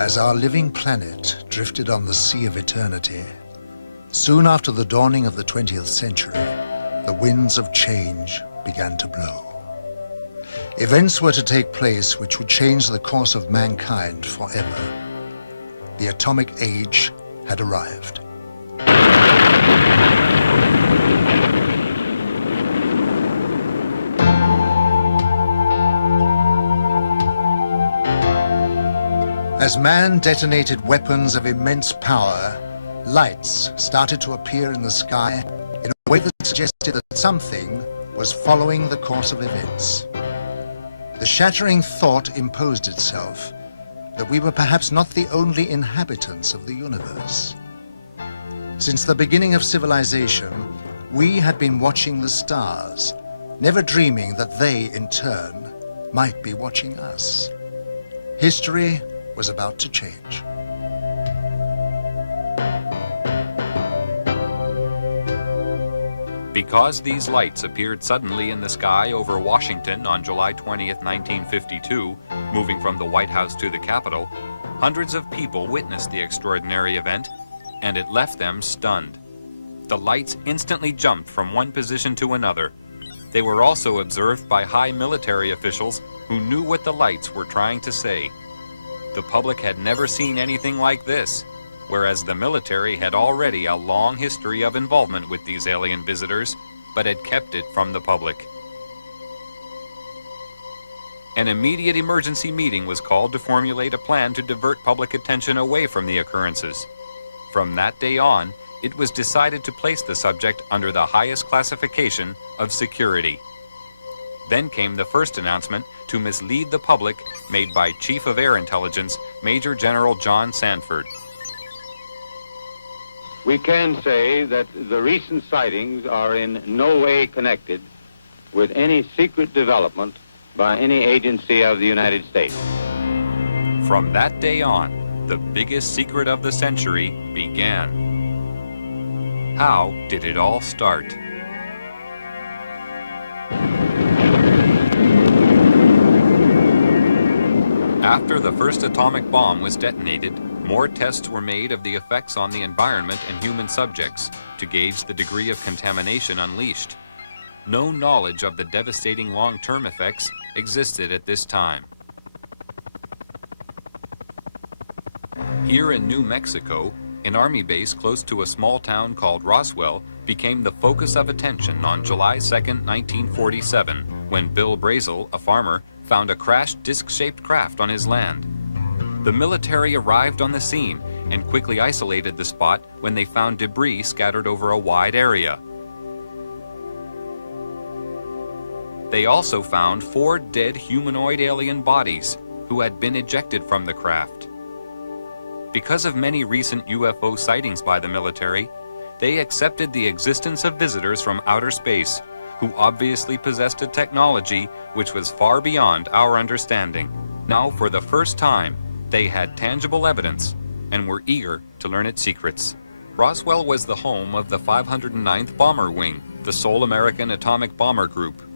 As our living planet drifted on the sea of eternity, soon after the dawning of the 20th century, the winds of change began to blow. Events were to take place which would change the course of mankind forever. The atomic age had arrived. As man detonated weapons of immense power, lights started to appear in the sky in a way that suggested that something was following the course of events. The shattering thought imposed itself that we were perhaps not the only inhabitants of the universe. Since the beginning of civilization, we had been watching the stars, never dreaming that they, in turn, might be watching us. History was about to change. Because these lights appeared suddenly in the sky over Washington on July 20th, 1952, moving from the White House to the Capitol, hundreds of people witnessed the extraordinary event, and it left them stunned. The lights instantly jumped from one position to another. They were also observed by high military officials who knew what the lights were trying to say. The public had never seen anything like this, whereas the military had already a long history of involvement with these alien visitors, but had kept it from the public. An immediate emergency meeting was called to formulate a plan to divert public attention away from the occurrences. From that day on, it was decided to place the subject under the highest classification of security. Then came the first announcement to mislead the public made by Chief of Air Intelligence, Major General John Sanford. We can say that the recent sightings are in no way connected with any secret development by any agency of the United States. From that day on, the biggest secret of the century began. How did it all start? After the first atomic bomb was detonated, more tests were made of the effects on the environment and human subjects to gauge the degree of contamination unleashed. No knowledge of the devastating long-term effects existed at this time. Here in New Mexico, an army base close to a small town called Roswell became the focus of attention on July 2, 1947, when Bill Brazel, a farmer, found a crashed disc-shaped craft on his land. The military arrived on the scene and quickly isolated the spot when they found debris scattered over a wide area. They also found 4 dead humanoid alien bodies who had been ejected from the craft. Because of many recent UFO sightings by the military, they accepted the existence of visitors from outer space who obviously possessed a technology which was far beyond our understanding. Now, for the first time, they had tangible evidence and were eager to learn its secrets. Roswell was the home of the 509th Bomber Wing, the sole American atomic bomber group.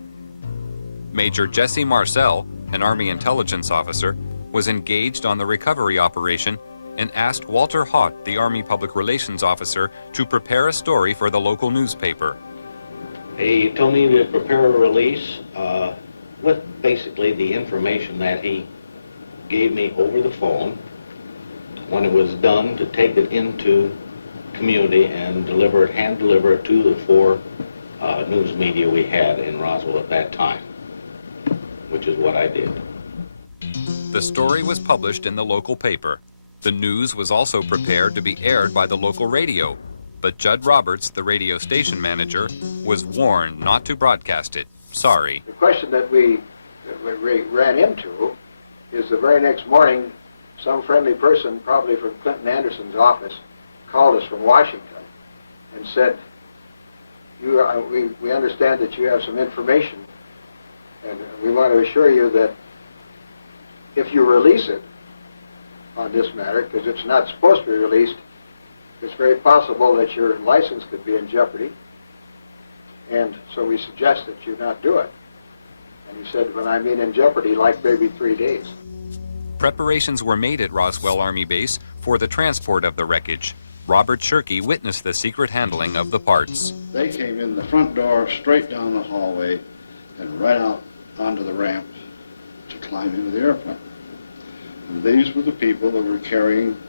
Major Jesse Marcel, an Army intelligence officer, was engaged on the recovery operation and asked Walter Haut, the Army Public Relations Officer, to prepare a story for the local newspaper. He told me to prepare a release with basically the information that he gave me over the phone. When it was done, to take it into community and hand deliver it to the 4 news media we had in Roswell at that time, which is what I did. The story was published in the local paper. The news was also prepared to be aired by the local radio, but Judd Roberts, the radio station manager, was warned not to broadcast it. Sorry. The question that we ran into is the very next morning, some friendly person, probably from Clinton Anderson's office, called us from Washington and said, we understand that you have some information, and we want to assure you that if you release it on this matter, because it's not supposed to be released, it's very possible that your license could be in jeopardy, and so we suggest that you not do it. And he said, when I mean in jeopardy, like maybe 3 days. Preparations were made at Roswell Army Base for the transport of the wreckage. Robert Shirkey witnessed the secret handling of the parts. They came in the front door, straight down the hallway, and right out onto the ramp to climb into the airplane. And these were the people that were carrying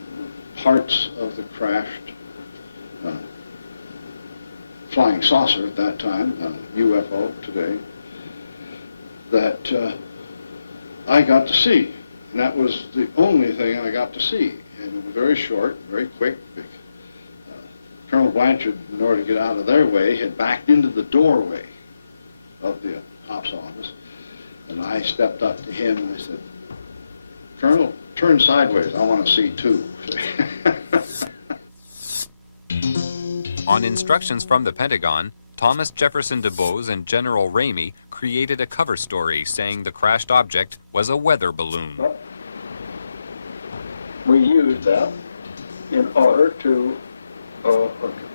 parts of the crashed flying saucer at that time, UFO today, that I got to see. And that was the only thing I got to see. And it was very short, very quick. Colonel Blanchard, in order to get out of their way, had backed into the doorway of the ops office. And I stepped up to him and I said, Colonel, turn sideways, I want to see too. On instructions from the Pentagon, Thomas Jefferson DuBose and General Ramey created a cover story saying the crashed object was a weather balloon. We used that in order to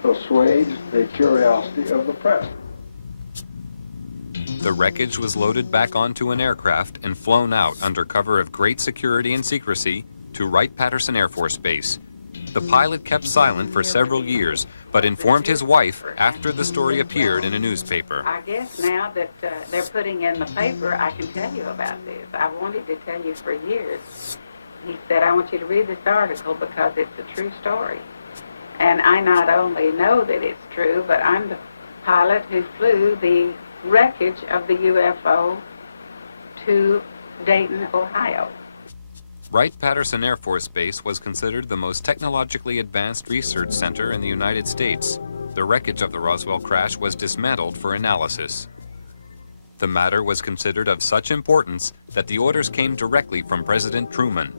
assuage the curiosity of the press. The wreckage was loaded back onto an aircraft and flown out under cover of great security and secrecy to Wright-Patterson Air Force Base. The pilot kept silent for several years, but informed his wife after the story appeared in a newspaper. I guess now that they're putting in the paper, I can tell you about this. I wanted to tell you for years. He said, I want you to read this article because it's a true story. And I not only know that it's true, but I'm the pilot who flew the wreckage of the UFO to Dayton, Ohio. Wright-Patterson Air Force Base was considered the most technologically advanced research center in the United States. The wreckage of the Roswell crash was dismantled for analysis. The matter was considered of such importance that the orders came directly from President Truman.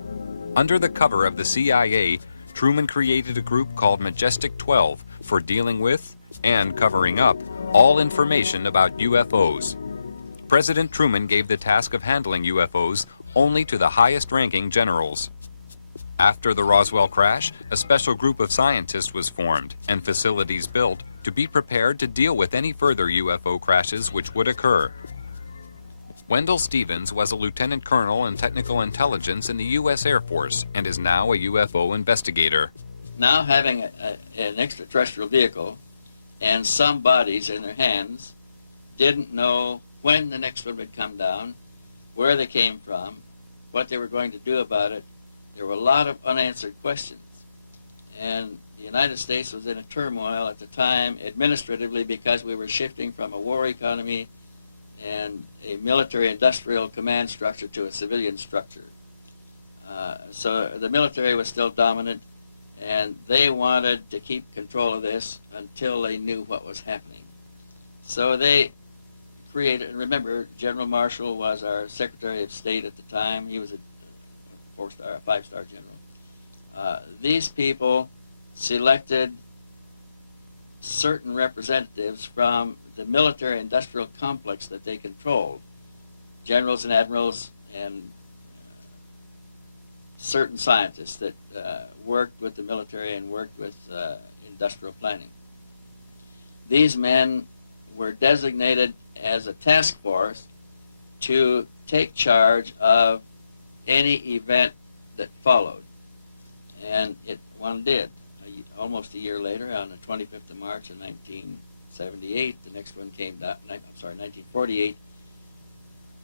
Under the cover of the CIA, Truman created a group called Majestic 12 for dealing with and covering up all information about UFOs. President Truman gave the task of handling UFOs only to the highest-ranking generals. After the Roswell crash, a special group of scientists was formed and facilities built to be prepared to deal with any further UFO crashes which would occur. Wendell Stevens was a lieutenant colonel in technical intelligence in the U.S. Air Force and is now a UFO investigator. Now having an extraterrestrial vehicle and some bodies in their hands, didn't know when the next one would come down, where they came from, what they were going to do about it. There were a lot of unanswered questions. And the United States was in a turmoil at the time administratively because we were shifting from a war economy and a military-industrial command structure to a civilian structure. So the military was still dominant, and they wanted to keep control of this until they knew what was happening. So they created, and remember, General Marshall was our Secretary of State at the time. He was a five-star general. These people selected certain representatives from the military-industrial complex that they controlled, generals and admirals and certain scientists that worked with the military and worked with industrial planning. These men were designated as a task force to take charge of any event that followed. And one did. Almost a year later, on the 25th of March of 1978, the next one came down, 1948,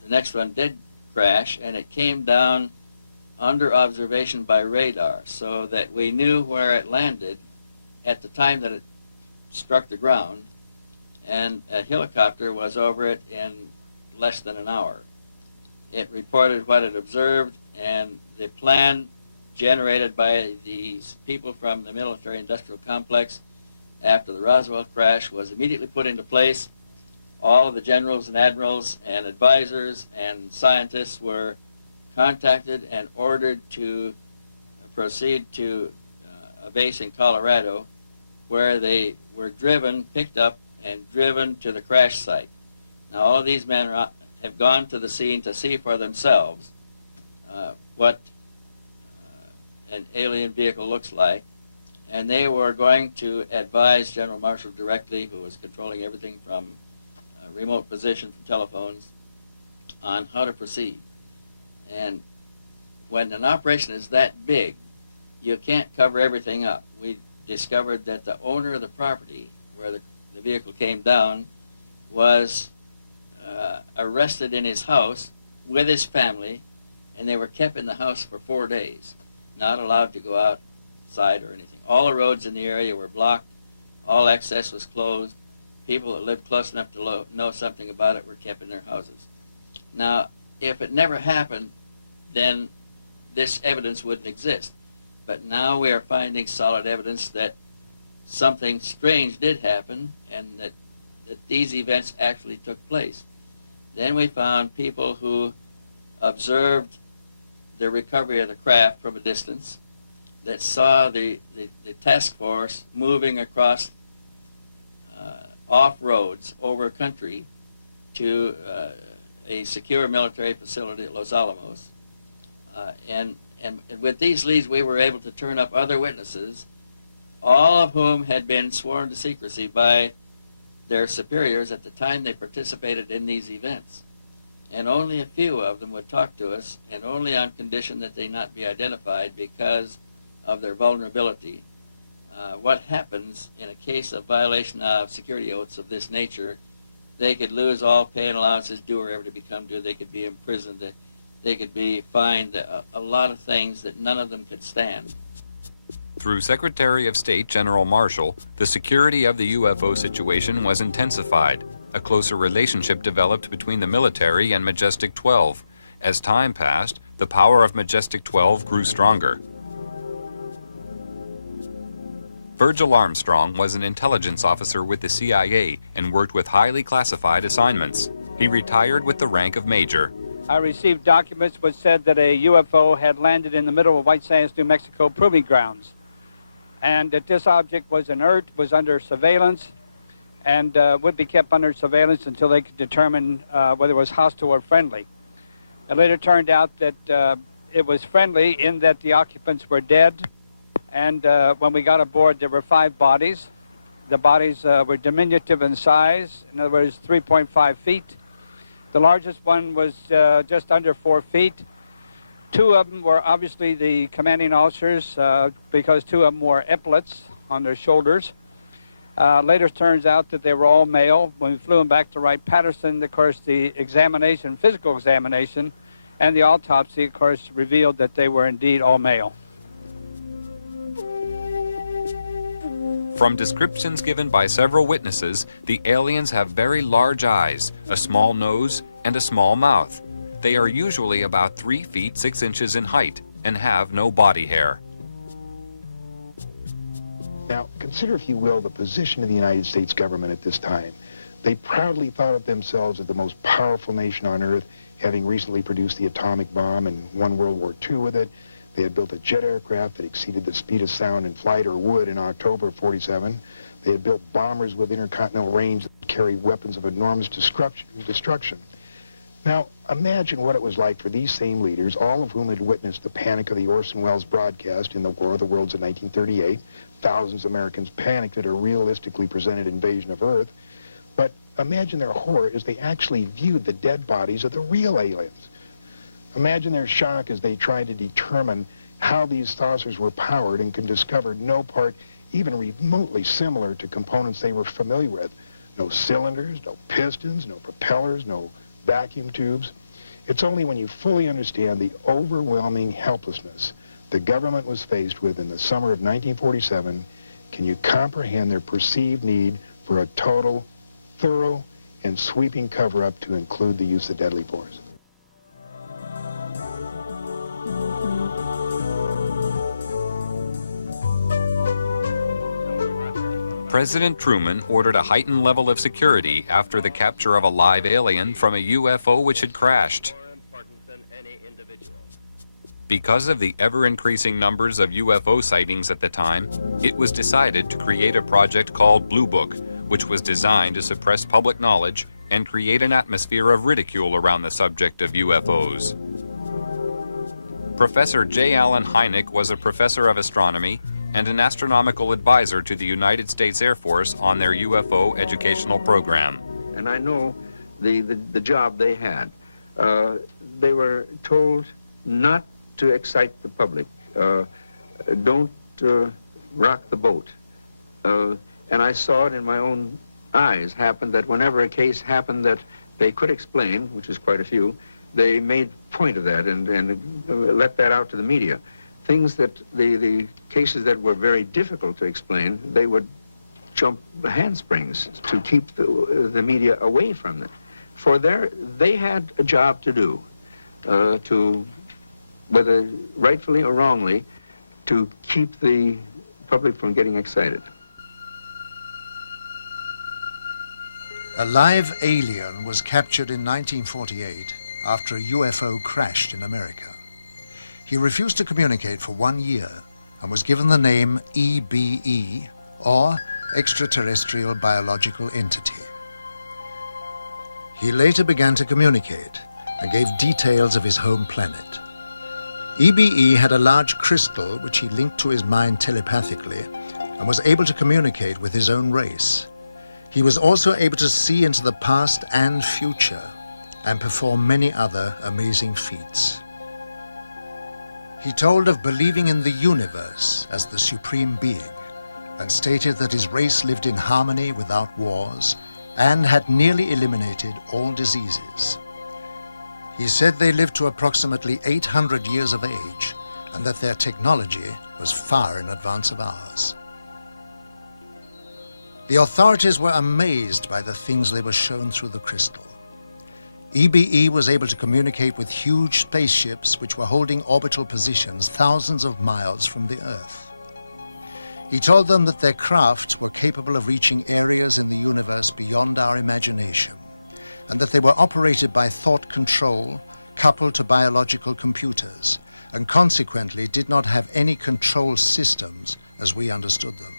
the next one did crash, and it came down under observation by radar so that we knew where it landed at the time that it struck the ground, and a helicopter was over it in less than an hour. It reported what it observed, and the plan generated by these people from the military-industrial complex after the Roswell crash was immediately put into place. All of the generals and admirals and advisors and scientists were contacted and ordered to proceed to a base in Colorado, where they were picked up and driven to the crash site. Now all of these men have gone to the scene to see for themselves what an alien vehicle looks like, and they were going to advise General Marshall directly, who was controlling everything from remote position from telephones, on how to proceed. And when an operation is that big, you can't cover everything up. We discovered that the owner of the property where the vehicle came down was arrested in his house with his family, and they were kept in the house for 4 days, not allowed to go outside or anything. All the roads in the area were blocked. All access was closed. People that lived close enough to know something about it were kept in their houses. Now, if it never happened, then this evidence wouldn't exist. But now we are finding solid evidence that something strange did happen, and that these events actually took place. Then we found people who observed the recovery of the craft from a distance, that saw the task force moving across off roads over country to a secure military facility at Los Alamos. And with these leads, we were able to turn up other witnesses, all of whom had been sworn to secrecy by their superiors at the time they participated in these events. And only a few of them would talk to us, and only on condition that they not be identified because of their vulnerability. What happens in a case of violation of security oaths of this nature, they could lose all pay and allowances due or ever to become due. They could be imprisoned. They could be fined a lot of things that none of them could stand. Through Secretary of State General Marshall, the security of the UFO situation was intensified. A closer relationship developed between the military and Majestic 12. As time passed, the power of Majestic 12 grew stronger. Virgil Armstrong was an intelligence officer with the CIA and worked with highly classified assignments. He retired with the rank of major. I received documents which said that a UFO had landed in the middle of White Sands, New Mexico proving grounds, and that this object was inert, was under surveillance, and would be kept under surveillance until they could determine whether it was hostile or friendly. It later turned out that it was friendly in that the occupants were dead, and when we got aboard, there were 5 bodies. The bodies were diminutive in size, in other words, 3.5 feet. The largest one was just under 4 feet. 2 of them were obviously the commanding officers because 2 of them wore epaulets on their shoulders. Later turns out that they were all male. When we flew them back to Wright-Patterson, of course, the examination, physical examination, and the autopsy, of course, revealed that they were indeed all male. From descriptions given by several witnesses, the aliens have very large eyes, a small nose, and a small mouth. They are usually about 3 feet 6 inches in height and have no body hair. Now, consider, if you will, the position of the United States government at this time. They proudly thought of themselves as the most powerful nation on Earth, having recently produced the atomic bomb and won World War II with it. They had built a jet aircraft that exceeded the speed of sound in flight, or would, in October of '47. They had built bombers with intercontinental range that carried weapons of enormous destruction. Now, imagine what it was like for these same leaders, all of whom had witnessed the panic of the Orson Welles broadcast in the War of the Worlds in 1938. Thousands of Americans panicked at a realistically presented invasion of Earth. But imagine their horror as they actually viewed the dead bodies of the real aliens. Imagine their shock as they tried to determine how these saucers were powered and could discover no part even remotely similar to components they were familiar with. No cylinders, no pistons, no propellers, no vacuum tubes. It's only when you fully understand the overwhelming helplessness the government was faced with in the summer of 1947 Can you comprehend their perceived need for a total, thorough, and sweeping cover-up to include the use of deadly force? President Truman ordered a heightened level of security after the capture of a live alien from a UFO which had crashed. Because of the ever-increasing numbers of UFO sightings at the time, it was decided to create a project called Blue Book, which was designed to suppress public knowledge and create an atmosphere of ridicule around the subject of UFOs. Professor J. Allen Hynek was a professor of astronomy and an astronomical advisor to the United States Air Force on their UFO educational program. And I know the job they had. They were told not to excite the public. Don't rock the boat. And I saw it in my own eyes happen that whenever a case happened that they could explain, which is quite a few, they made point of that and let that out to the media. Things that the cases that were very difficult to explain, they would jump the handsprings to keep the media away from it. For they had a job to do, to, whether rightfully or wrongly, to keep the public from getting excited. A live alien was captured in 1948 after a UFO crashed in America. He refused to communicate for 1 year and was given the name EBE, or Extraterrestrial Biological Entity. He later began to communicate and gave details of his home planet. EBE had a large crystal which he linked to his mind telepathically and was able to communicate with his own race. He was also able to see into the past and future and perform many other amazing feats. He told of believing in the universe as the supreme being and stated that his race lived in harmony without wars and had nearly eliminated all diseases. He said they lived to approximately 800 years of age and that their technology was far in advance of ours. The authorities were amazed by the things they were shown through the crystal. EBE was able to communicate with huge spaceships which were holding orbital positions thousands of miles from the Earth. He told them that their craft were capable of reaching areas in the universe beyond our imagination, and that they were operated by thought control coupled to biological computers, and consequently did not have any control systems as we understood them.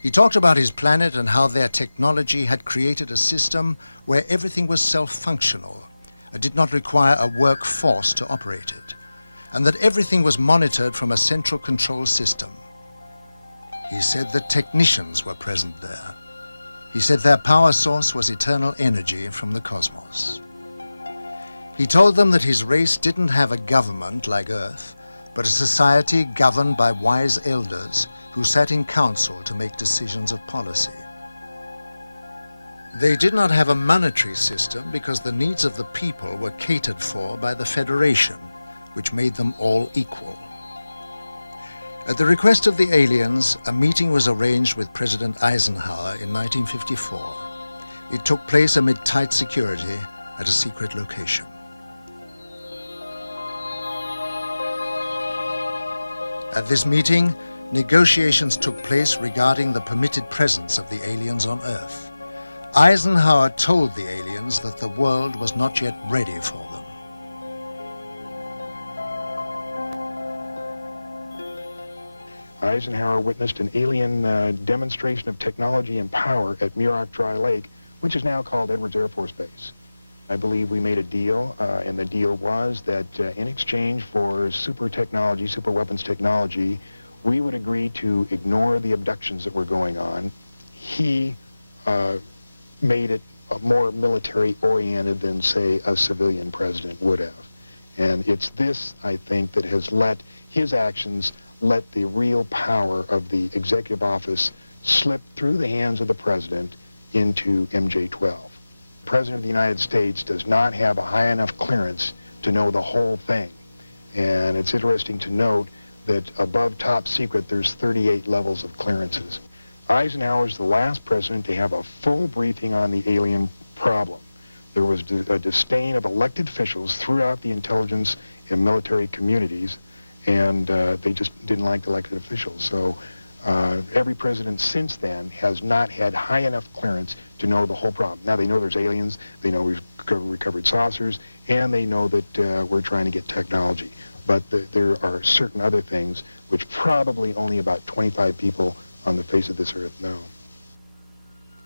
He talked about his planet and how their technology had created a system where everything was self-functional and did not require a workforce to operate it, and that everything was monitored from a central control system. He said that technicians were present there. He said their power source was eternal energy from the cosmos. He told them that his race didn't have a government like Earth, but a society governed by wise elders who sat in council to make decisions of policy. They did not have a monetary system because the needs of the people were catered for by the Federation, which made them all equal. At the request of the aliens, a meeting was arranged with President Eisenhower in 1954. It took place amid tight security at a secret location. At this meeting, negotiations took place regarding the permitted presence of the aliens on Earth. Eisenhower told the aliens that the world was not yet ready for them. Eisenhower witnessed an alien demonstration of technology and power at Muroc Dry Lake, which is now called Edwards Air Force Base. I believe we made a deal, and the deal was that in exchange for super technology, super weapons technology, we would agree to ignore the abductions that were going on. He made it more military-oriented than, say, a civilian president would have. And it's this, I think, that has let his actions let the real power of the executive office slip through the hands of the president into MJ-12. The President of the United States does not have a high enough clearance to know the whole thing. And it's interesting to note that above top secret there's 38 levels of clearances. Eisenhower's the last president to have a full briefing on the alien problem. There was a disdain of elected officials throughout the intelligence and military communities, and they just didn't like the elected officials. So every president since then has not had high enough clearance to know the whole problem. Now they know there's aliens, they know we've recovered saucers, and they know that we're trying to get technology. But there are certain other things which probably only about 25 people on the face of this earth know.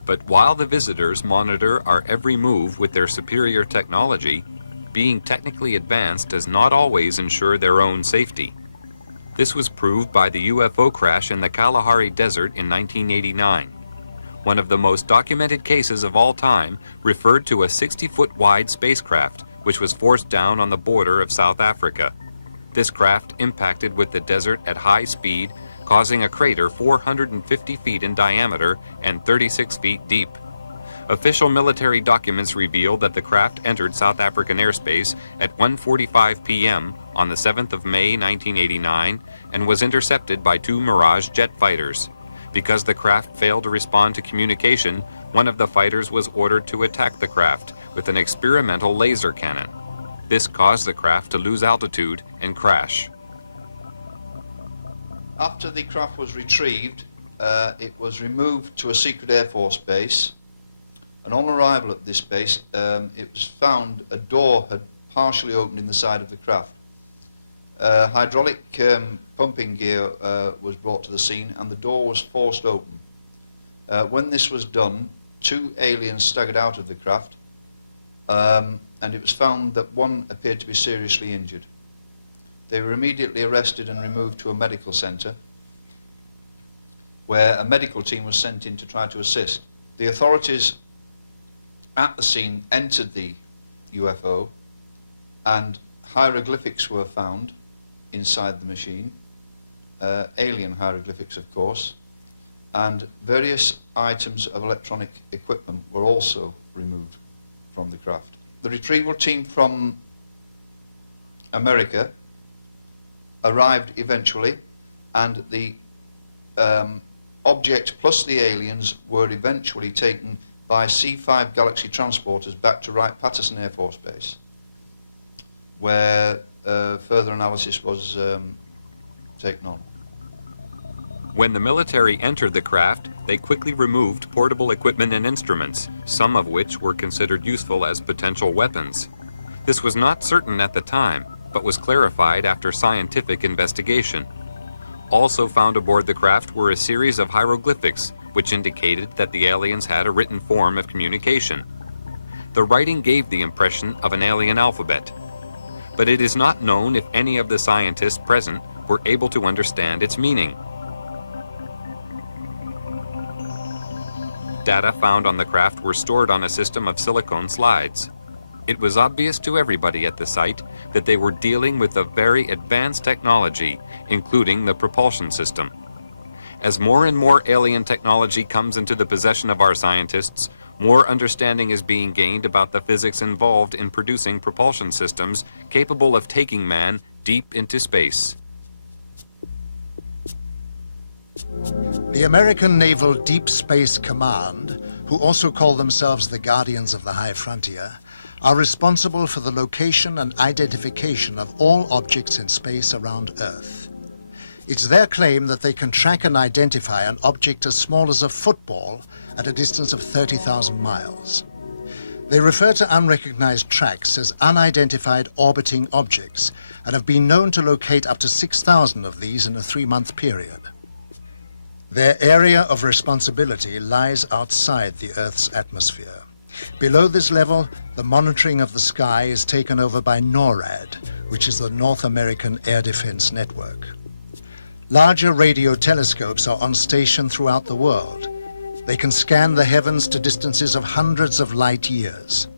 But while the visitors monitor our every move with their superior technology, being technically advanced does not always ensure their own safety. This was proved by the UFO crash in the Kalahari Desert in 1989. One of the most documented cases of all time referred to a 60-foot wide spacecraft which was forced down on the border of South Africa. This craft impacted with the desert at high speed, causing a crater 450 feet in diameter and 36 feet deep. Official military documents reveal that the craft entered South African airspace at 1:45 p.m. on the 7th of May 1989 and was intercepted by 2 Mirage jet fighters. Because the craft failed to respond to communication, one of the fighters was ordered to attack the craft with an experimental laser cannon. This caused the craft to lose altitude and crash. After the craft was retrieved, it was removed to a secret Air Force base, and on arrival at this base, it was found a door had partially opened in the side of the craft. Hydraulic pumping gear was brought to the scene, and the door was forced open. When this was done, 2 aliens staggered out of the craft, and it was found that one appeared to be seriously injured. They were immediately arrested and removed to a medical center, where a medical team was sent in to try to assist. The authorities at the scene entered the UFO, and hieroglyphics were found inside the machine, alien hieroglyphics of course, and various items of electronic equipment were also removed from the craft. The retrieval team from America arrived eventually, and the object plus the aliens were eventually taken by C-5 Galaxy transporters back to Wright-Patterson Air Force Base, where further analysis was taken on. When the military entered the craft, they quickly removed portable equipment and instruments, some of which were considered useful as potential weapons. This was not certain at the time, but was clarified after scientific investigation. Also found aboard the craft were a series of hieroglyphics, which indicated that the aliens had a written form of communication. The writing gave the impression of an alien alphabet, but it is not known if any of the scientists present were able to understand its meaning. Data found on the craft were stored on a system of silicone slides. It was obvious to everybody at the site that they were dealing with a very advanced technology, including the propulsion system. As more and more alien technology comes into the possession of our scientists, more understanding is being gained about the physics involved in producing propulsion systems capable of taking man deep into space. The American Naval Deep Space Command, who also call themselves the Guardians of the High Frontier, are responsible for the location and identification of all objects in space around Earth. It's their claim that they can track and identify an object as small as a football at a distance of 30,000 miles. They refer to unrecognized tracks as unidentified orbiting objects and have been known to locate up to 6,000 of these in a 3-month period. Their area of responsibility lies outside the Earth's atmosphere. Below this level, the monitoring of the sky is taken over by NORAD, which is the North American Air Defense Network. Larger radio telescopes are on station throughout the world. They can scan the heavens to distances of hundreds of light years.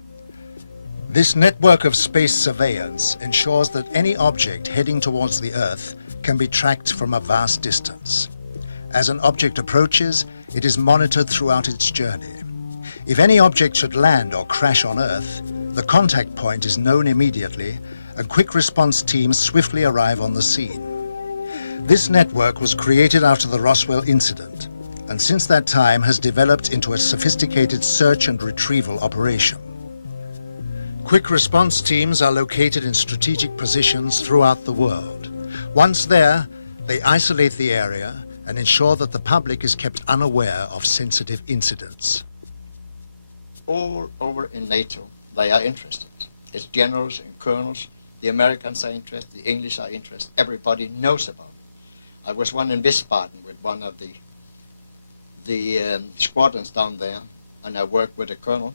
This network of space surveillance ensures that any object heading towards the Earth can be tracked from a vast distance. As an object approaches, it is monitored throughout its journey. If any object should land or crash on Earth, the contact point is known immediately, and quick response teams swiftly arrive on the scene. This network was created after the Roswell incident, and since that time has developed into a sophisticated search and retrieval operation. Quick response teams are located in strategic positions throughout the world. Once there, they isolate the area and ensure that the public is kept unaware of sensitive incidents. All over in NATO, they are interested. It's generals and colonels. The Americans are interested, the English are interested. Everybody knows about it. I was one in Wiesbaden with one of the squadrons down there, and I worked with a colonel.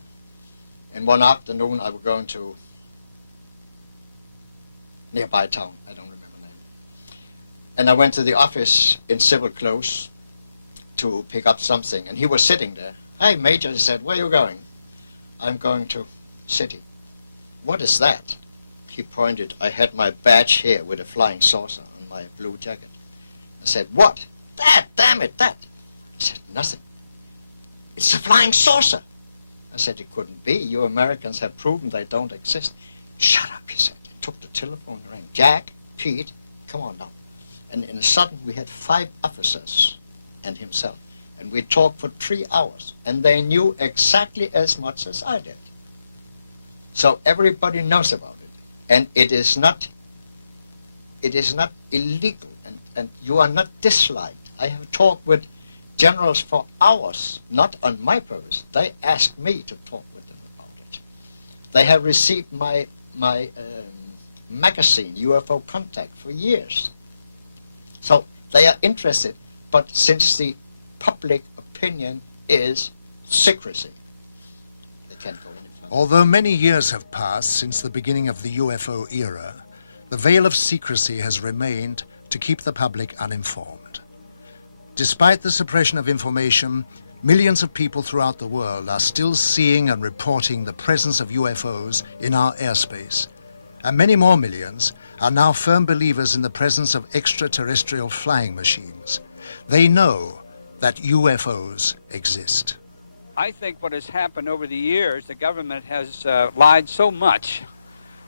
And one afternoon I was going to nearby town, I don't remember the name. And I went to the office in civil clothes to pick up something, and he was sitting there. "Hey, Major," he said, "where are you going?" "I'm going to city." "What is that?" He pointed. I had my badge here with a flying saucer on my blue jacket. I said, "What?" "That, damn it, that." I said, "Nothing. It's a flying saucer." I said, "It couldn't be. You Americans have proven they don't exist." "Shut up," he said. He took the telephone and rang. "Jack, Pete, come on down." And in a sudden, we had 5 officers and himself. And we talked for 3 hours. And they knew exactly as much as I did. So everybody knows about it. And it is not illegal. And you are not disliked. I have talked with generals for hours, not on my purpose. They asked me to talk with them about it. They have received my magazine, UFO Contact, for years. So they are interested, but since the public opinion is secrecy, they can't go any further. Although many years have passed since the beginning of the UFO era, the veil of secrecy has remained to keep the public uninformed. Despite the suppression of information, millions of people throughout the world are still seeing and reporting the presence of UFOs in our airspace. And many more millions are now firm believers in the presence of extraterrestrial flying machines. They know that UFOs exist. I think what has happened over the years, the government has lied so much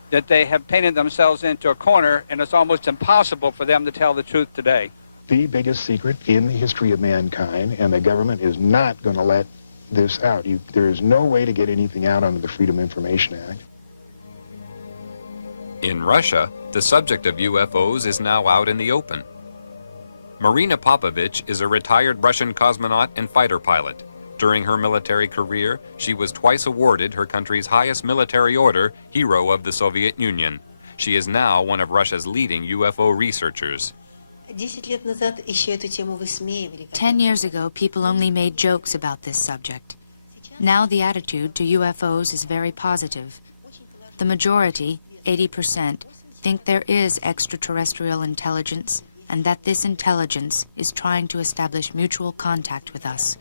that they have painted themselves into a corner, and it's almost impossible for them to tell the truth today. The biggest secret in the history of mankind, and the government is not going to let this out. There is no way to get anything out under the Freedom of Information Act. In Russia, the subject of UFOs is now out in the open. Marina Popovich is a retired Russian cosmonaut and fighter pilot. During her military career, she was twice awarded her country's highest military order, Hero of the Soviet Union. She is now one of Russia's leading UFO researchers. 10 years ago, people only made jokes about this subject. Now the attitude to UFOs is very positive. The majority, 80%, think there is extraterrestrial intelligence and that this intelligence is trying to establish mutual contact with us.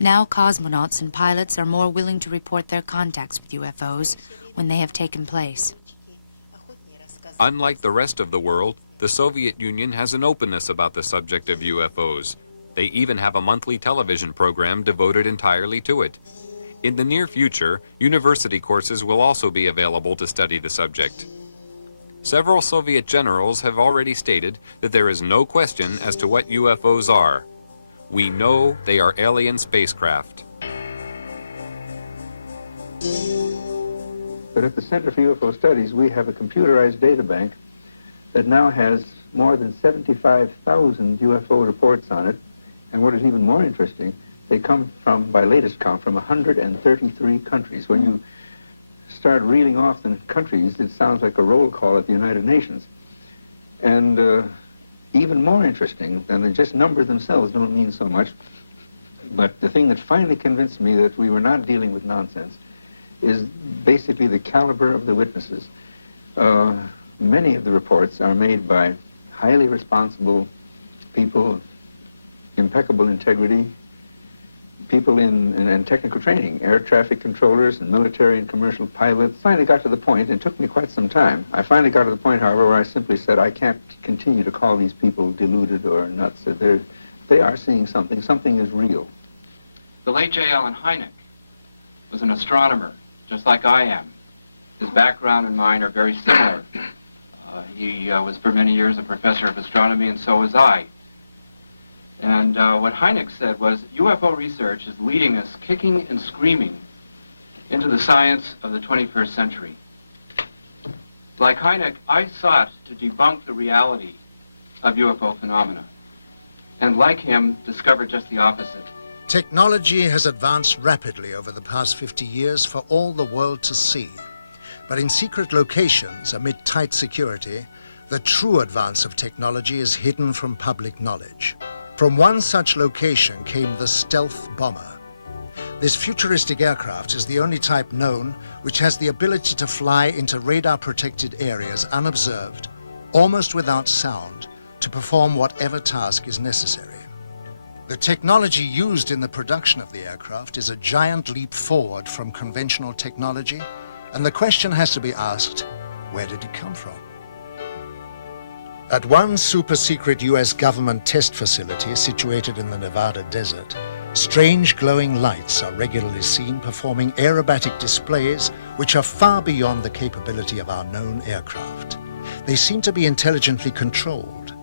Now cosmonauts and pilots are more willing to report their contacts with UFOs when they have taken place. Unlike the rest of the world, the Soviet Union has an openness about the subject of UFOs. They even have a monthly television program devoted entirely to it. In the near future, university courses will also be available to study the subject. Several Soviet generals have already stated that there is no question as to what UFOs are. We know they are alien spacecraft. But at the Center for UFO Studies, we have a computerized data bank that now has more than 75,000 UFO reports on it. And what is even more interesting, they come from, by latest count, from 133 countries. When you start reeling off the countries, it sounds like a roll call at the United Nations. And even more interesting, than just numbers themselves don't mean so much, but the thing that finally convinced me that we were not dealing with nonsense is basically the caliber of the witnesses. Many of the reports are made by highly responsible people, impeccable integrity, people in technical training, air traffic controllers and military and commercial pilots. Finally got to the point, and it took me quite some time. I finally got to the point, however, where I simply said, I can't continue to call these people deluded or nuts. They are seeing something. Something is real. The late J. Allen Hynek was an astronomer, just like I am. His background and mine are very similar. He was for many years a professor of astronomy, and so was I. And what Hynek said was, UFO research is leading us kicking and screaming into the science of the 21st century. Like Hynek, I sought to debunk the reality of UFO phenomena, and like him, discovered just the opposite. Technology has advanced rapidly over the past 50 years for all the world to see. But in secret locations, amid tight security, the true advance of technology is hidden from public knowledge. From one such location came the stealth bomber. This futuristic aircraft is the only type known which has the ability to fly into radar-protected areas unobserved, almost without sound, to perform whatever task is necessary. The technology used in the production of the aircraft is a giant leap forward from conventional technology, and the question has to be asked, where did it come from? At one super-secret US government test facility situated in the Nevada desert, strange glowing lights are regularly seen performing aerobatic displays which are far beyond the capability of our known aircraft. They seem to be intelligently controlled.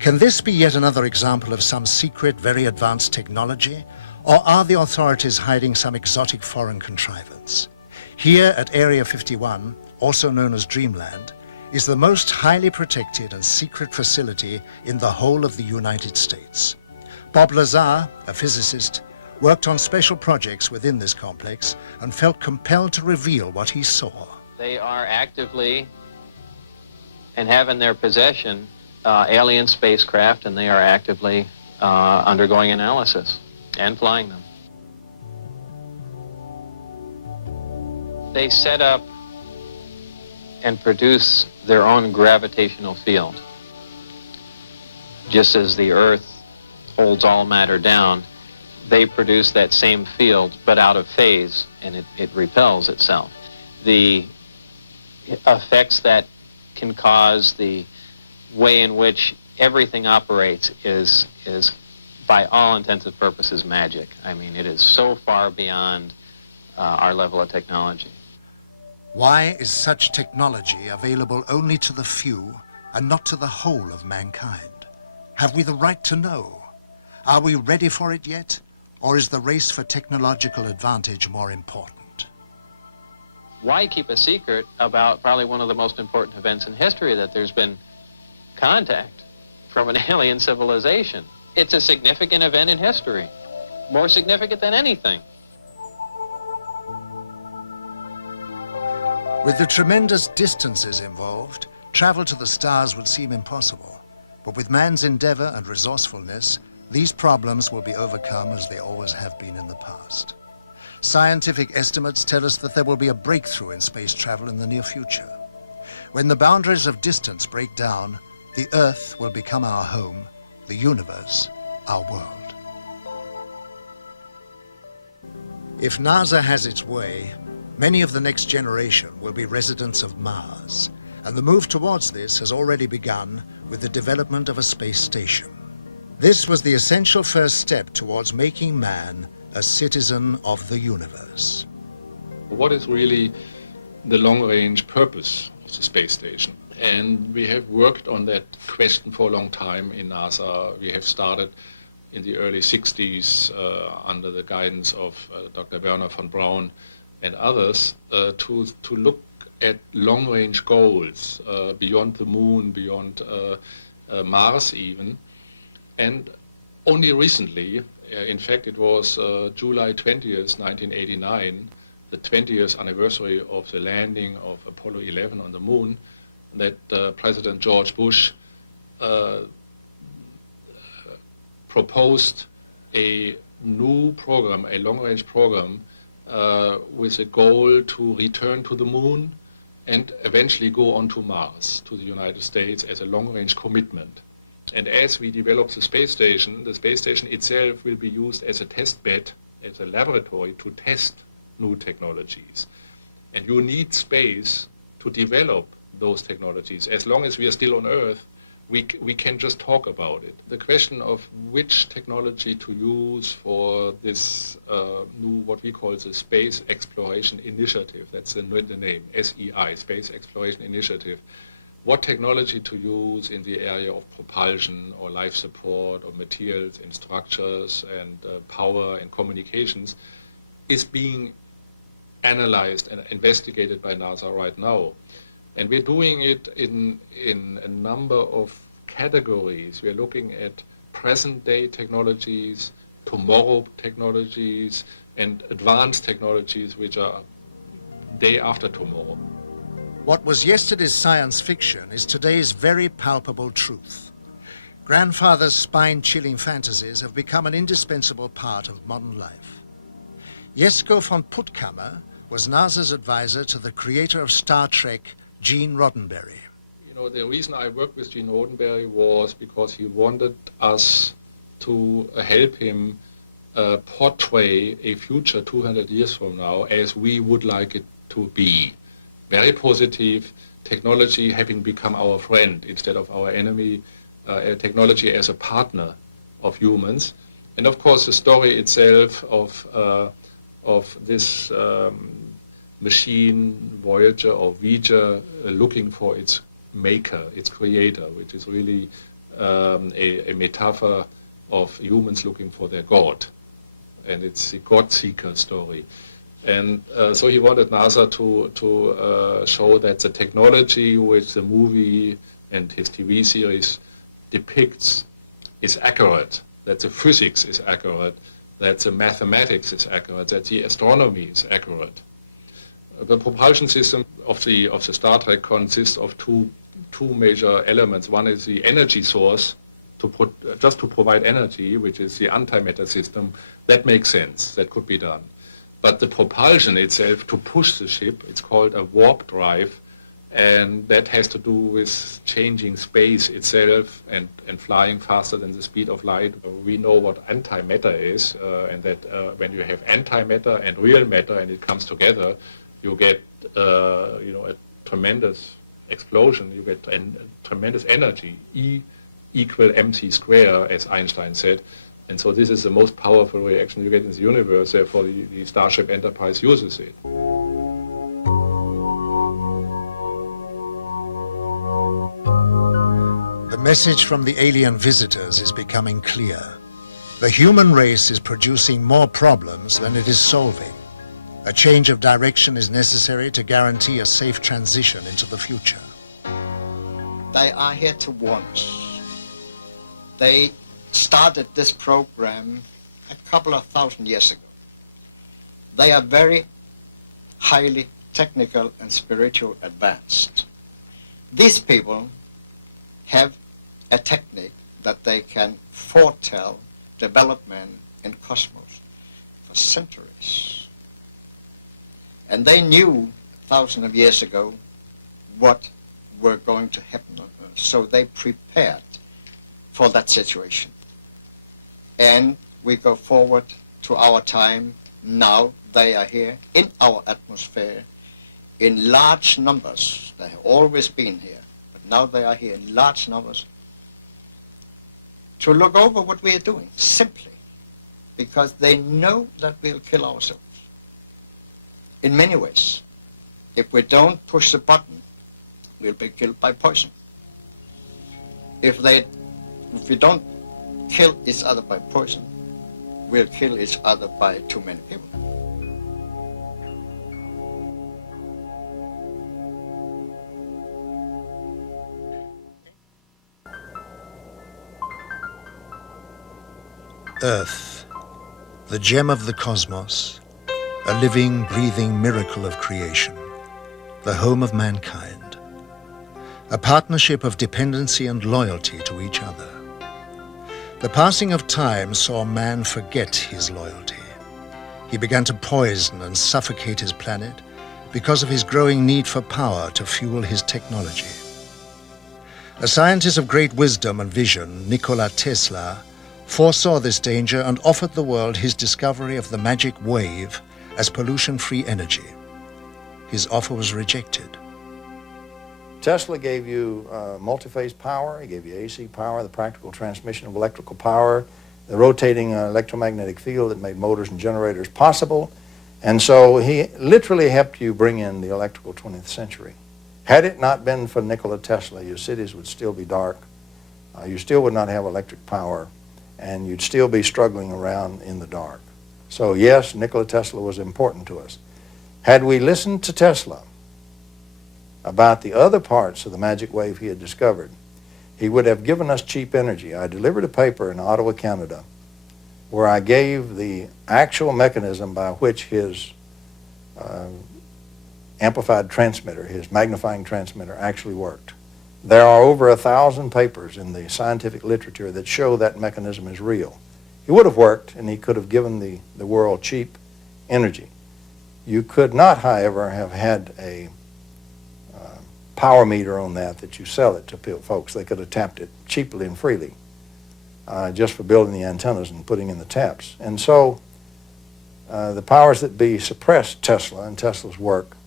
Can this be yet another example of some secret, very advanced technology? Or are the authorities hiding some exotic foreign contrivance? Here at Area 51, also known as Dreamland, is the most highly protected and secret facility in the whole of the United States. Bob Lazar, a physicist, worked on special projects within this complex and felt compelled to reveal what he saw. They are actively and have in their possession alien spacecraft, and they are actively undergoing analysis and flying them. They set up and produce their own gravitational field. Just as the Earth holds all matter down, they produce that same field, but out of phase, and it repels itself. The effects that can cause, the way in which everything operates is by all intents and purposes magic. I mean, it is so far beyond our level of technology. Why is such technology available only to the few and not to the whole of mankind? Have we the right to know? Are we ready for it yet? Or is the race for technological advantage more important? Why keep a secret about probably one of the most important events in history, that there's been contact from an alien civilization? It's a significant event in history, more significant than anything. With the tremendous distances involved, travel to the stars would seem impossible. But with man's endeavor and resourcefulness, these problems will be overcome as they always have been in the past. Scientific estimates tell us that there will be a breakthrough in space travel in the near future. When the boundaries of distance break down, the Earth will become our home, the universe our world. If NASA has its way, many of the next generation will be residents of Mars, and the move towards this has already begun with the development of a space station. This was the essential first step towards making man a citizen of the universe. What is really the long-range purpose of the space station? And we have worked on that question for a long time in NASA. We have started in the early 60s under the guidance of Dr. Wernher von Braun and others to look at long-range goals beyond the moon, beyond Mars even. And only recently, in fact it was July 20th, 1989, the 20th anniversary of the landing of Apollo 11 on the moon, that President George Bush proposed a new program, a long-range program, with a goal to return to the moon and eventually go on to Mars, to the United States, as a long-range commitment. And as we develop the space station itself will be used as a test bed, as a laboratory to test new technologies. And you need space to develop those technologies. As long as we are still on Earth, we can just talk about it. The question of which technology to use for this new, what we call the Space Exploration Initiative, that's the name, SEI, Space Exploration Initiative, what technology to use in the area of propulsion or life support or materials and structures and power and communications is being analyzed and investigated by NASA right now. And we're doing it in a number of categories. We're looking at present-day technologies, tomorrow technologies, and advanced technologies which are day after tomorrow. What was yesterday's science fiction is today's very palpable truth. Grandfather's spine-chilling fantasies have become an indispensable part of modern life. Vesco Von Puttkamer was NASA's advisor to the creator of Star Trek, Gene Roddenberry. You know, the reason I worked with Gene Roddenberry was because he wanted us to help him portray a future 200 years from now as we would like it to be. Very positive, technology having become our friend instead of our enemy, technology as a partner of humans. And of course the story itself of this machine, Voyager or Veger, looking for its maker, its creator, which is really a metaphor of humans looking for their God. And it's the God-seeker story. And so he wanted NASA to show that the technology which the movie and his TV series depicts is accurate, that the physics is accurate, that the mathematics is accurate, that the astronomy is accurate. The propulsion system of the Star Trek consists of two major elements. One is the energy source, just to provide energy, which is the antimatter system. That makes sense, that could be done. But the propulsion itself, to push the ship, it's called a warp drive, and that has to do with changing space itself and flying faster than the speed of light. We know what antimatter is, and that when you have antimatter and real matter and it comes together, you get a tremendous explosion, you get tremendous energy, E equal mc square, as Einstein said. And so this is the most powerful reaction you get in the universe, therefore the Starship Enterprise uses it. The message from the alien visitors is becoming clear. The human race is producing more problems than it is solving. A change of direction is necessary to guarantee a safe transition into the future. They are here to warn us. They started this program a couple of thousand years ago. They are very highly technical and spiritual advanced. These people have a technique that they can foretell development in cosmos for centuries. And they knew thousands of years ago what were going to happen on Earth. So they prepared for that situation. And we go forward to our time. Now they are here in our atmosphere in large numbers. They have always been here, but now they are here in large numbers to look over what we are doing, simply because they know that we'll kill ourselves in many ways. If we don't push the button, we'll be killed by poison. If we don't kill each other by poison, we'll kill each other by too many people. Earth, the gem of the cosmos, a living, breathing miracle of creation, the home of mankind, a partnership of dependency and loyalty to each other. The passing of time saw man forget his loyalty. He began to poison and suffocate his planet because of his growing need for power to fuel his technology. A scientist of great wisdom and vision, Nikola Tesla, foresaw this danger and offered the world his discovery of the magic wave as pollution-free energy. His offer was rejected. Tesla gave you multi-phase power, he gave you AC power, the practical transmission of electrical power, the rotating electromagnetic field that made motors and generators possible. And so he literally helped you bring in the electrical 20th century. Had it not been for Nikola Tesla, your cities would still be dark, you still would not have electric power, and you'd still be struggling around in the dark. So yes, Nikola Tesla was important to us. Had we listened to Tesla about the other parts of the magic wave he had discovered, he would have given us cheap energy. I delivered a paper in Ottawa, Canada, where I gave the actual mechanism by which his amplified transmitter, his magnifying transmitter, actually worked. There are over 1,000 papers in the scientific literature that show that mechanism is real. It would have worked, and he could have given the world cheap energy. You could not, however, have had a power meter on that you sell it to folks. They could have tapped it cheaply and freely just for building the antennas and putting in the taps. And so the powers that be suppressed Tesla and Tesla's work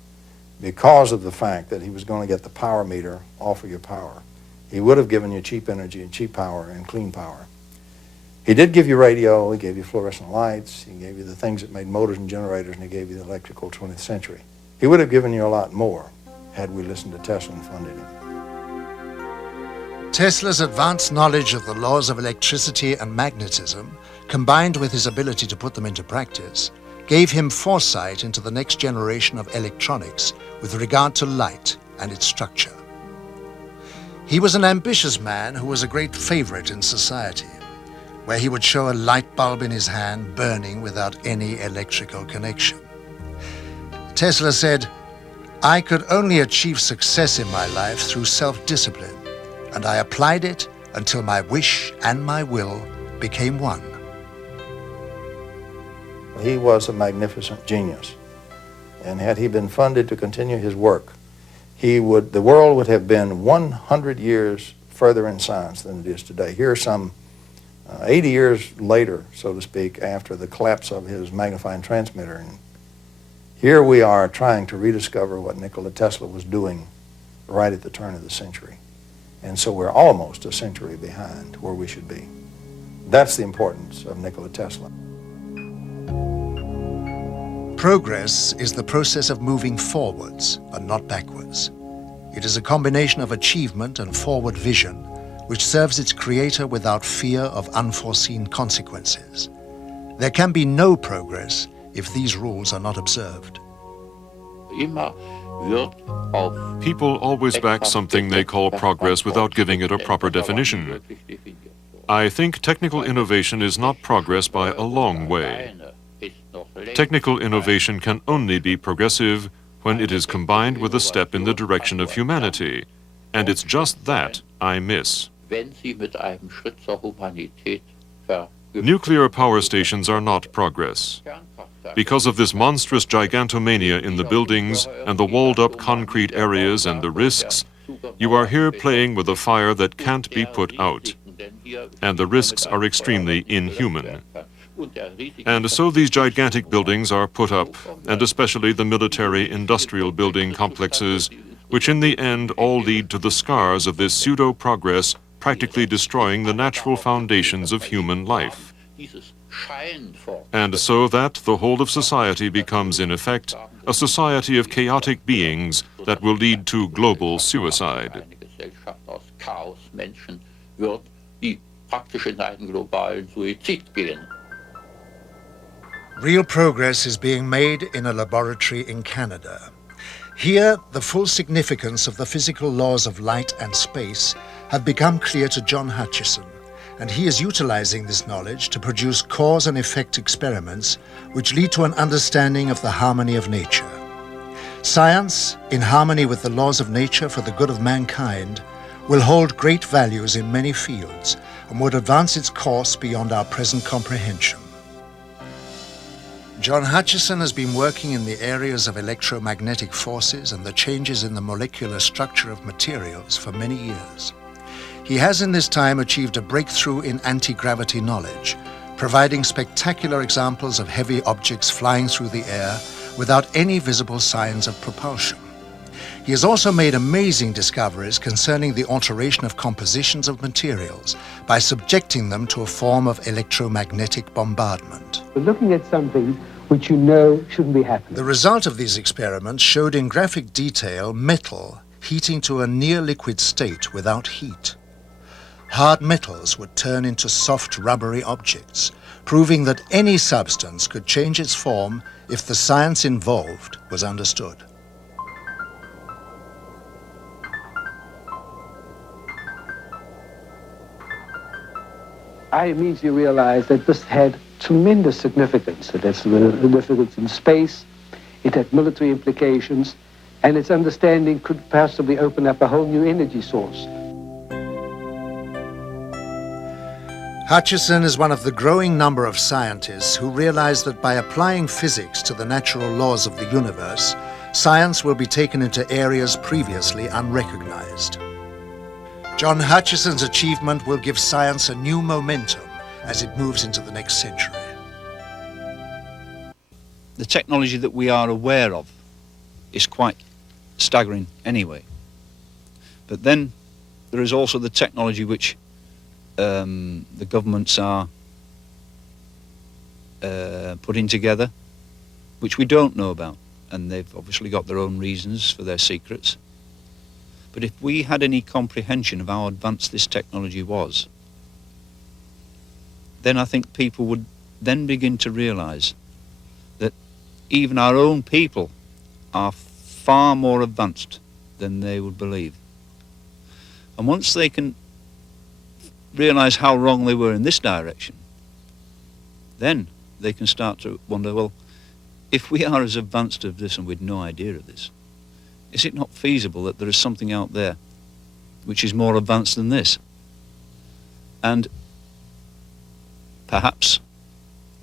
because of the fact that he was going to get the power meter off of your power. He would have given you cheap energy and cheap power and clean power. He did give you radio, he gave you fluorescent lights, he gave you the things that made motors and generators, and he gave you the electrical 20th century. He would have given you a lot more had we listened to Tesla and funded him. Tesla's advanced knowledge of the laws of electricity and magnetism, combined with his ability to put them into practice, gave him foresight into the next generation of electronics with regard to light and its structure. He was an ambitious man who was a great favorite in society, where he would show a light bulb in his hand burning without any electrical connection. Tesla said, "I could only achieve success in my life through self-discipline, and I applied it until my wish and my will became one." He was a magnificent genius, and had he been funded to continue his work, the world would have been 100 years further in science than it is today. Here some 80 years later, so to speak, after the collapse of his magnifying transmitter, and here we are trying to rediscover what Nikola Tesla was doing right at the turn of the century. And so we're almost a century behind where we should be. That's the importance of Nikola Tesla. Progress is the process of moving forwards and not backwards. It is a combination of achievement and forward vision which serves its creator without fear of unforeseen consequences. There can be no progress if these rules are not observed. People always back something they call progress without giving it a proper definition. I think technical innovation is not progress by a long way. Technical innovation can only be progressive when it is combined with a step in the direction of humanity, and it's just that I miss. Nuclear power stations are not progress. Because of this monstrous gigantomania in the buildings and the walled-up concrete areas and the risks, you are here playing with a fire that can't be put out, and the risks are extremely inhuman. And so these gigantic buildings are put up, and especially the military-industrial building complexes, which in the end all lead to the scars of this pseudo-progress, practically destroying the natural foundations of human life. And so that the whole of society becomes, in effect, a society of chaotic beings that will lead to global suicide. Real progress is being made in a laboratory in Canada. Here, the full significance of the physical laws of light and space have become clear to John Hutchison, and he is utilizing this knowledge to produce cause and effect experiments which lead to an understanding of the harmony of nature. Science, in harmony with the laws of nature for the good of mankind, will hold great values in many fields and would advance its course beyond our present comprehension. John Hutchison has been working in the areas of electromagnetic forces and the changes in the molecular structure of materials for many years. He has in this time achieved a breakthrough in anti-gravity knowledge, providing spectacular examples of heavy objects flying through the air without any visible signs of propulsion. He has also made amazing discoveries concerning the alteration of compositions of materials by subjecting them to a form of electromagnetic bombardment. We're looking at something which you know shouldn't be happening. The result of these experiments showed in graphic detail metal heating to a near liquid state without heat. Hard metals would turn into soft rubbery objects, proving that any substance could change its form if the science involved was understood. I immediately realized that this had tremendous significance. It had significance in space, it had military implications, and its understanding could possibly open up a whole new energy source. Hutchison is one of the growing number of scientists who realize that by applying physics to the natural laws of the universe, science will be taken into areas previously unrecognized. John Hutchison's achievement will give science a new momentum as it moves into the next century. The technology that we are aware of is quite staggering anyway. But then there is also the technology which the governments are putting together, which we don't know about, and they've obviously got their own reasons for their secrets. But if we had any comprehension of how advanced this technology was, then I think people would then begin to realize that even our own people are far more advanced than they would believe. And once they can realize how wrong they were in this direction, then they can start to wonder, well, if we are as advanced as this and we'd no idea of this, is it not feasible that there is something out there which is more advanced than this? And perhaps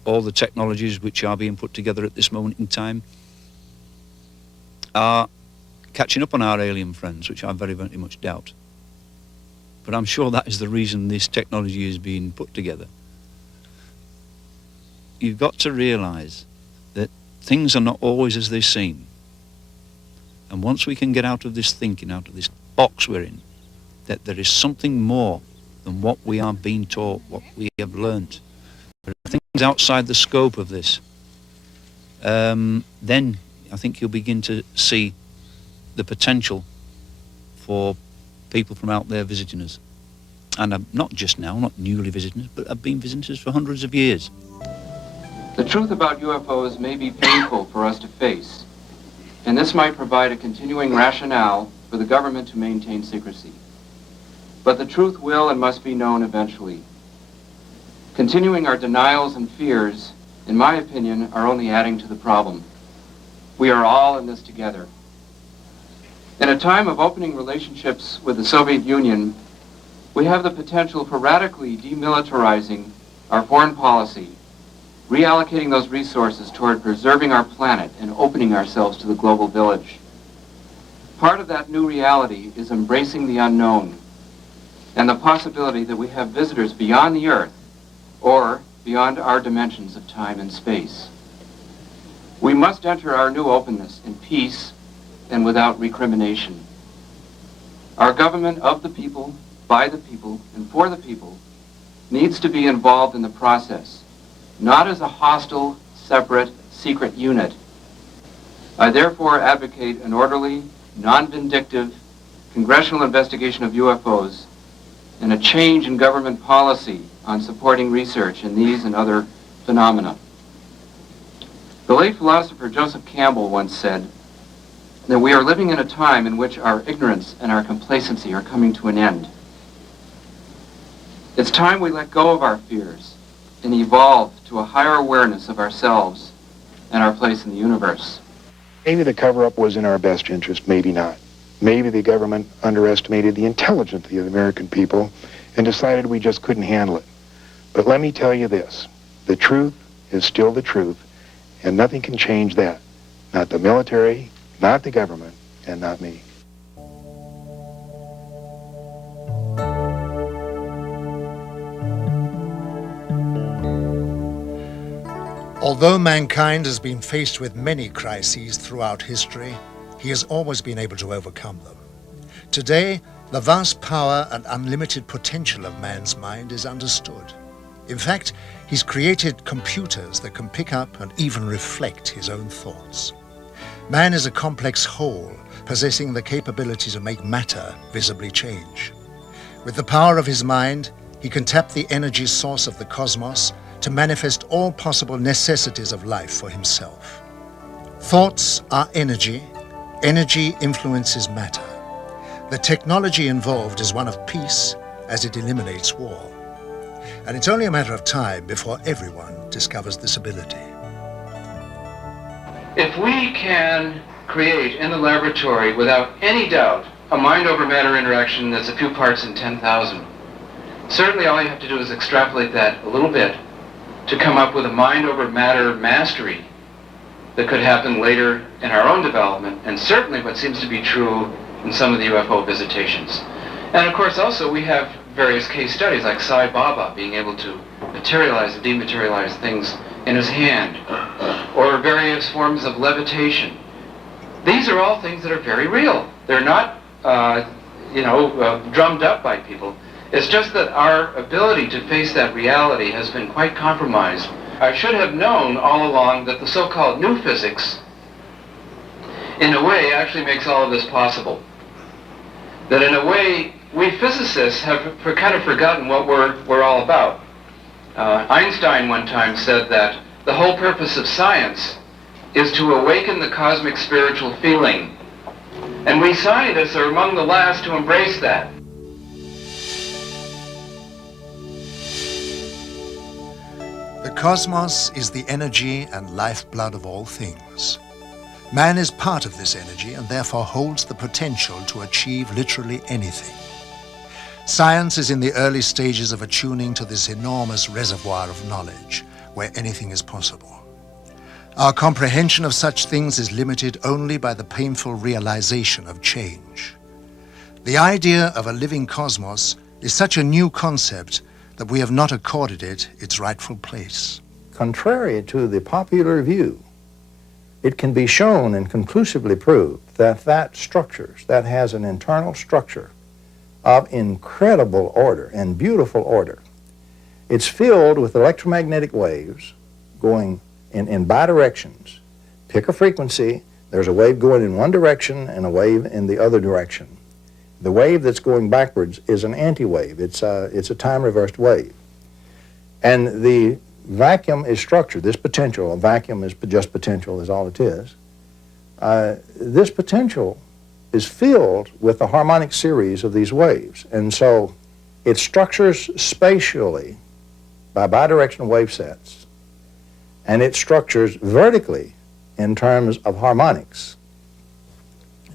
all the technologies which are being put together at this moment in time are catching up on our alien friends, which I very, very much doubt. But I'm sure that is the reason this technology is being put together. You've got to realize that things are not always as they seem. And once we can get out of this thinking, out of this box we're in, that there is something more than what we are being taught, what we have learnt, there are things outside the scope of this, then I think you'll begin to see the potential for people from out there visiting us. And not just now, not newly visiting us, but have been visiting us for hundreds of years. The truth about UFOs may be painful for us to face, and this might provide a continuing rationale for the government to maintain secrecy. But the truth will and must be known eventually. Continuing our denials and fears, in my opinion, are only adding to the problem. We are all in this together. In a time of opening relationships with the Soviet Union, we have the potential for radically demilitarizing our foreign policy, reallocating those resources toward preserving our planet and opening ourselves to the global village. Part of that new reality is embracing the unknown and the possibility that we have visitors beyond the Earth or beyond our dimensions of time and space. We must enter our new openness in peace and without recrimination. Our government of the people, by the people, and for the people needs to be involved in the process, not as a hostile, separate, secret unit. I therefore advocate an orderly, non-vindictive congressional investigation of UFOs and a change in government policy on supporting research in these and other phenomena. The late philosopher Joseph Campbell once said that we are living in a time in which our ignorance and our complacency are coming to an end. It's time we let go of our fears and evolve to a higher awareness of ourselves and our place in the universe. Maybe the cover-up was in our best interest, maybe not. Maybe the government underestimated the intelligence of the American people and decided we just couldn't handle it. But let me tell you this, the truth is still the truth, and nothing can change that. Not the military, not the government, and not me. Although mankind has been faced with many crises throughout history, he has always been able to overcome them. Today, the vast power and unlimited potential of man's mind is understood. In fact, he's created computers that can pick up and even reflect his own thoughts. Man is a complex whole, possessing the capability to make matter visibly change. With the power of his mind, he can tap the energy source of the cosmos to manifest all possible necessities of life for himself. Thoughts are energy. Energy influences matter. The technology involved is one of peace, as it eliminates war. And it's only a matter of time before everyone discovers this ability. If we can create in the laboratory, without any doubt, a mind-over-matter interaction that's a few parts in 10,000, certainly all you have to do is extrapolate that a little bit to come up with a mind-over-matter mastery that could happen later in our own development, and certainly what seems to be true in some of the UFO visitations. And of course also we have various case studies like Sai Baba being able to materialize and dematerialize things in his hand, or various forms of levitation. These are all things that are very real. They're not, drummed up by people. It's just that our ability to face that reality has been quite compromised. I should have known all along that the so-called new physics, in a way, actually makes all of this possible. That in a way, we physicists have kind of forgotten what we're all about. Einstein one time said that the whole purpose of science is to awaken the cosmic spiritual feeling. And we scientists are among the last to embrace that. The cosmos is the energy and lifeblood of all things. Man is part of this energy and therefore holds the potential to achieve literally anything. Science is in the early stages of attuning to this enormous reservoir of knowledge, where anything is possible. Our comprehension of such things is limited only by the painful realization of change. The idea of a living cosmos is such a new concept that we have not accorded it its rightful place. Contrary to the popular view, it can be shown and conclusively proved that that has an internal structure of incredible order and beautiful order. It's filled with electromagnetic waves going in bidirections. Pick a frequency, there's a wave going in one direction and a wave in the other direction. The wave that's going backwards is an anti-wave. It's a time-reversed wave. And the vacuum is structured. This potential, a vacuum is just potential, is all it is. This potential is filled with a harmonic series of these waves. And so it structures spatially by bidirectional wave sets, and it structures vertically in terms of harmonics.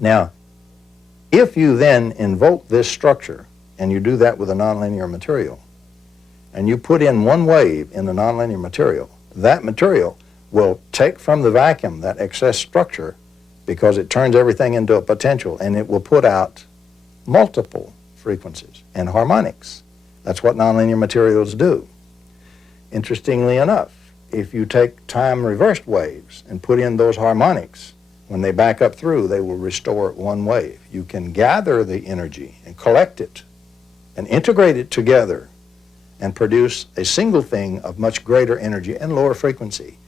Now, if you then invoke this structure, and you do that with a nonlinear material, and you put in one wave in the nonlinear material, that material will take from the vacuum that excess structure, because it turns everything into a potential, and it will put out multiple frequencies and harmonics. That's what nonlinear materials do. Interestingly enough, if you take time-reversed waves and put in those harmonics, when they back up through, they will restore one wave. You can gather the energy and collect it and integrate it together and produce a single thing of much greater energy and lower frequency.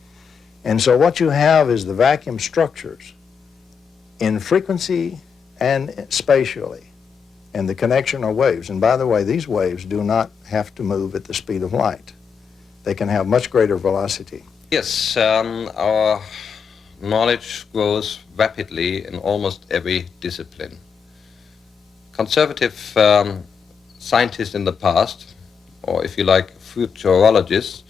And so what you have is the vacuum structures in frequency and spatially, and the connection are waves. And by the way, these waves do not have to move at the speed of light. They can have much greater velocity. Yes, our knowledge grows rapidly in almost every discipline. Conservative scientists in the past, or if you like, futurologists,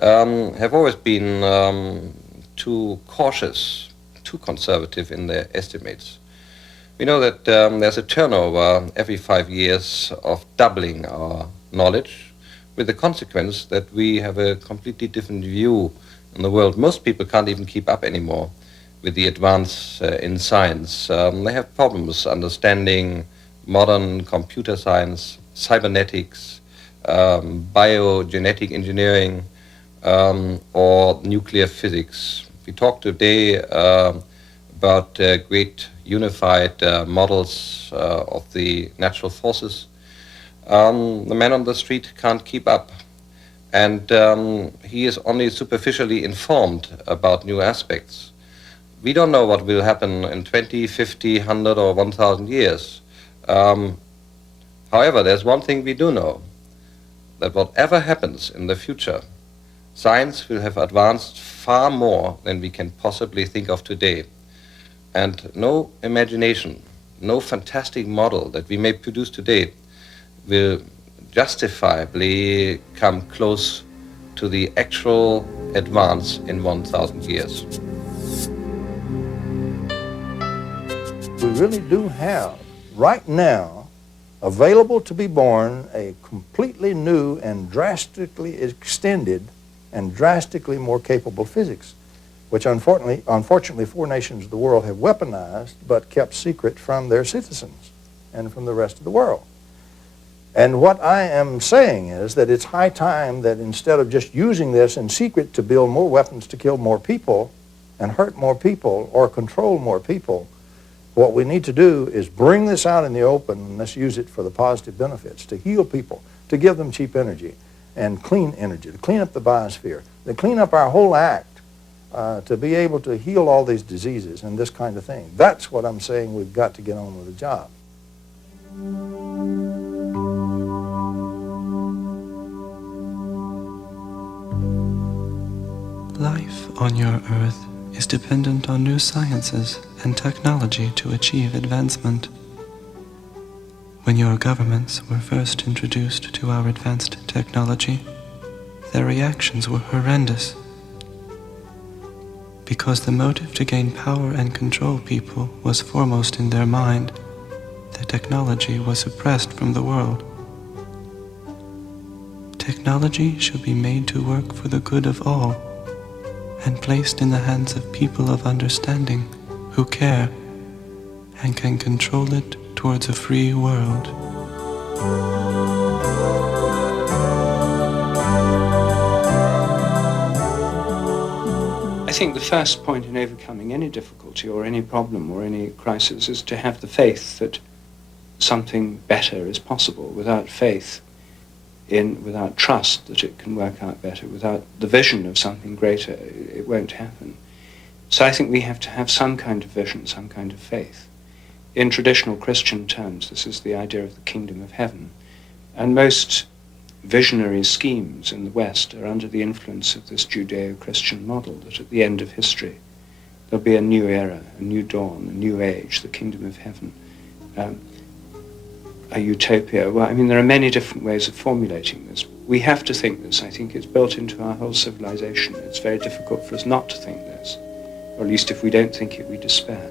have always been too cautious, too conservative in their estimates. We know that there's a turnover every 5 years of doubling our knowledge, with the consequence that we have a completely different view on the world. Most people can't even keep up anymore with the advance in science. They have problems understanding modern computer science, cybernetics, biogenetic engineering, or nuclear physics. We talk today about great unified models of the natural forces. The man on the street can't keep up, and he is only superficially informed about new aspects. We don't know what will happen in 20, 50, 100 or 1,000 years. However, there's one thing we do know, that whatever happens in the future, science will have advanced far more than we can possibly think of today. And no imagination, no fantastic model that we may produce today will justifiably come close to the actual advance in 1,000 years. We really do have, right now, available to be born a completely new and drastically extended and drastically more capable physics, which unfortunately 4 nations of the world have weaponized but kept secret from their citizens and from the rest of the world. And what I am saying is that it's high time that instead of just using this in secret to build more weapons to kill more people and hurt more people or control more people, what we need to do is bring this out in the open and let's use it for the positive benefits, to heal people, to give them cheap energy and clean energy, to clean up the biosphere, to clean up our whole act, to be able to heal all these diseases and this kind of thing. That's what I'm saying we've got to get on with the job. Life on your Earth is dependent on new sciences and technology to achieve advancement. When your governments were first introduced to our advanced technology, their reactions were horrendous. Because the motive to gain power and control people was foremost in their mind, the technology was suppressed from the world. Technology should be made to work for the good of all, and placed in the hands of people of understanding who care and can control it towards a free world. I think the first point in overcoming any difficulty or any problem or any crisis is to have the faith that something better is possible. Without faith, without trust that it can work out better, without the vision of something greater, it won't happen. So I think we have to have some kind of vision, some kind of faith. In traditional Christian terms, this is the idea of the kingdom of heaven. And most visionary schemes in the West are under the influence of this Judeo-Christian model, that at the end of history there'll be a new era, a new dawn, a new age, the kingdom of heaven. A utopia. Well, I mean, there are many different ways of formulating this. We have to think this. I think it's built into our whole civilization. It's very difficult for us not to think this, or at least if we don't think it, we despair.